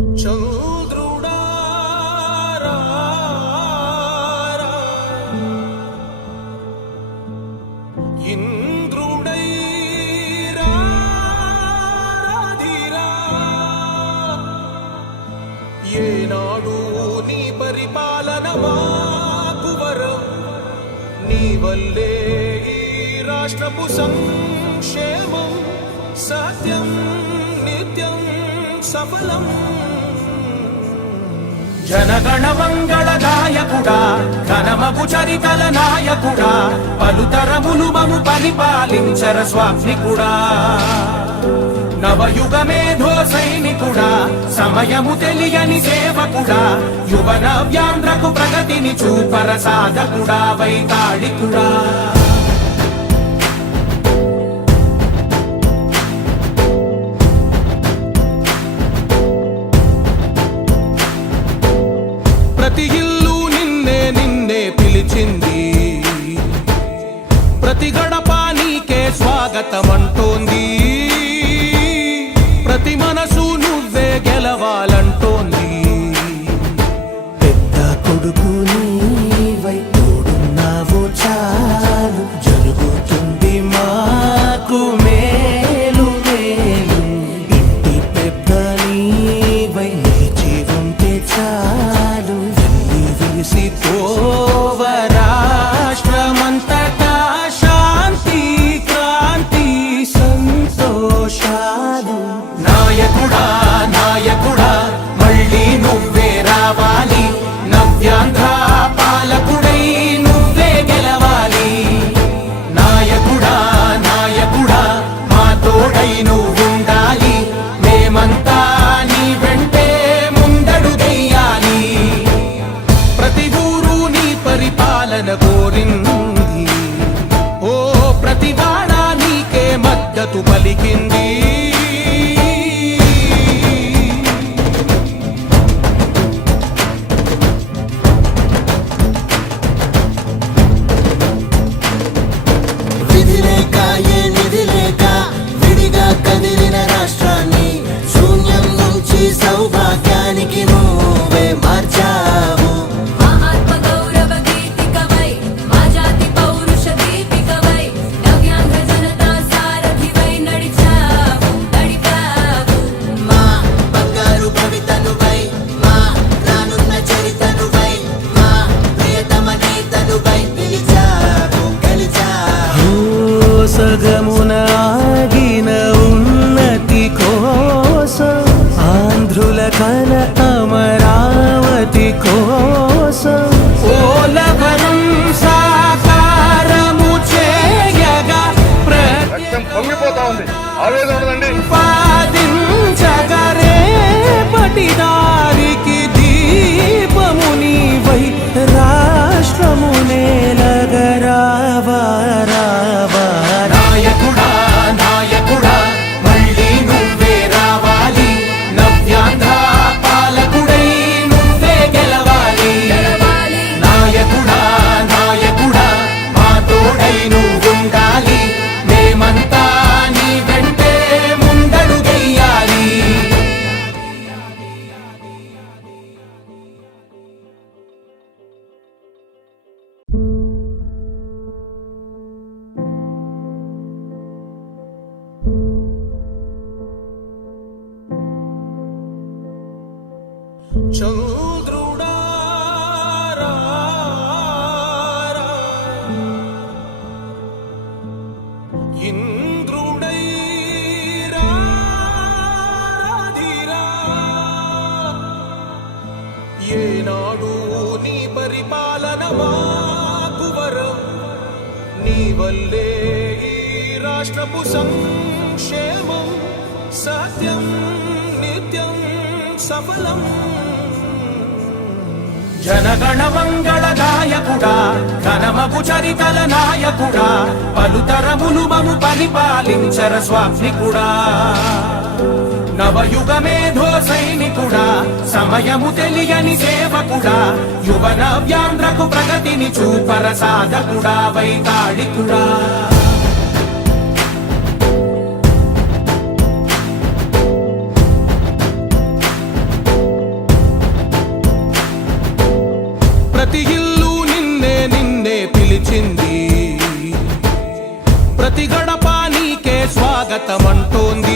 చంద్రుడా ఇంద్రుడై రాధిరా ఏనాడు నీ పరిపాలన మాకు వరం నీ వల్లే ఈ రాష్ట్రపు సంక్షేమం సత్యం నిత్యం సఫలం జనగణ మంగళ నాయకుడా ఘనమగు చరితల నాయకుడా పలుతరములు మము పరిపాలించర స్వామికుడా నవయుగ మేధో సైనికుడా సమయము తెలియని సేవకుడా యువన వ్యాంధ్రకు ప్రగతిని చూపర సాధకుడా వైతాళికుడా ప్రతి ఇల్లు నిన్నే నిన్నే పిలిచింది ప్రతి గడప నీకే స్వాగతమంటోంది ప్రతి మనసు నువ్వే గెలవాలంటోంది పెద్ద కొడుకు నీవై తోడున్నావు చాలు జరుగుతుంది మాకు మేలు మేలు ఇంటి పెద్ద నీవై నిలిచి ఉంటే చాలు విసి పోవ రాష్ట్రమంతటా శాంతి క్రాంతి సంతోషాలు నాయకుడా నాయకుడా మళ్ళీ నువ్వే రావాలి నవ్యాంధ్ర పాలకుడై నువ్వే గెలవాలి నాయకుడా నాయకుడా మా తోడై నువ్వుండాలి మేమంతా నీ వెంటే ముందడుగెయ్యాలి ప్రతి ఊరు నీ పరిపాలన కోరింది ఓ ప్రతి వాడ నీకే మద్దతు పలికింది విధి లేక ఏ నిధి లేక విడిగా కదిలిన రాష్ట్రాన్ని శూన్యం నుంచి సౌభాగ్యానికి నువ్వే మార్చావు ఆత్మ గౌరవ గీతికవై మా జాతి పౌరుష దీపికవై నవ్యాంధ్ర జనతా సారథివై నడిచావు మా బంగారు భవితనువై మా రానున్న చరితనువై మా ప్రియతమ నేతనువై పిలిచావు గెలిచావు సగమున ఆగిన ఉన్నతి కోసం ఆంధ్రుల కల అమరావతి కోసం ఓలవరం సాకారము చేయగా రక్తం పొంగిపోతా ఉంది ఆవేదన ఉండదండి ప్రతిపాదించగరే పటిదారికి దీపము నీవై రాష్ట్రము నేలగరావా రావా నాయకుడా నాయకుడా మళ్ళీ నువ్వే రావాలి నవ్యాంధ్ర పాలకుడై నువ్వే గెలవాలి నాయకుడా నాయకుడా మా తోడై నువ్వుండాలి మేమంతా నీ వెంటే ముందడుగెయ్యాలి చంద్రుడా ఇంద్రుడై రాధిరా ఏనాడు నీ పరిపాలన మాకు వరం నీ వల్లే ఈ రాష్ట్రపు సంక్షేమం సత్యం నిత్యం సఫలం జనగణ మంగళ నాయకుడా ఘనమగు చరితల నాయకుడా పలుతరములు మము పరిపాలించర స్వామికుడా నవయుగ మేధో సైనికుడా సమయము తెలియని సేవకుడా యువన వ్యాంధ్రకు ప్రగతిని చూపర సాధకుడా వైతాళికుడా స్వాగతమంటోంది